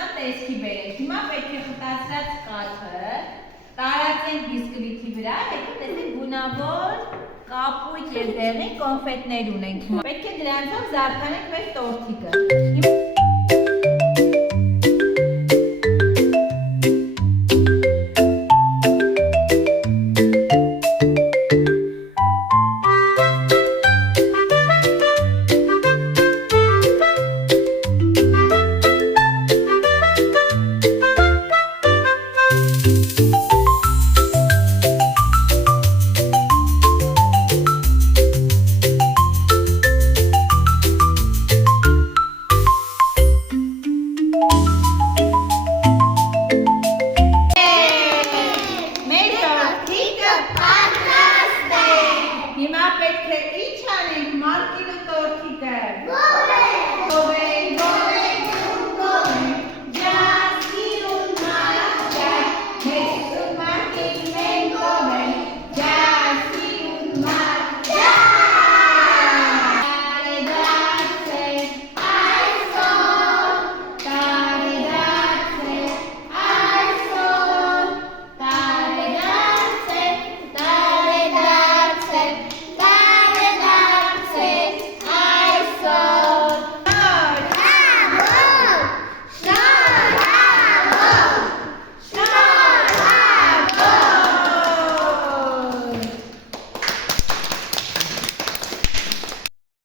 բավական տեսքի բերենք։ Հիմա պետք է խտացրած կաթը տարածենք բիսկվիթի վրա, հետո տեսեք գունավոր կապույտ եւ դեղին կոնֆետներ ունենք։ Պետք է դրանցով զարդանենք մեր տորթիկը։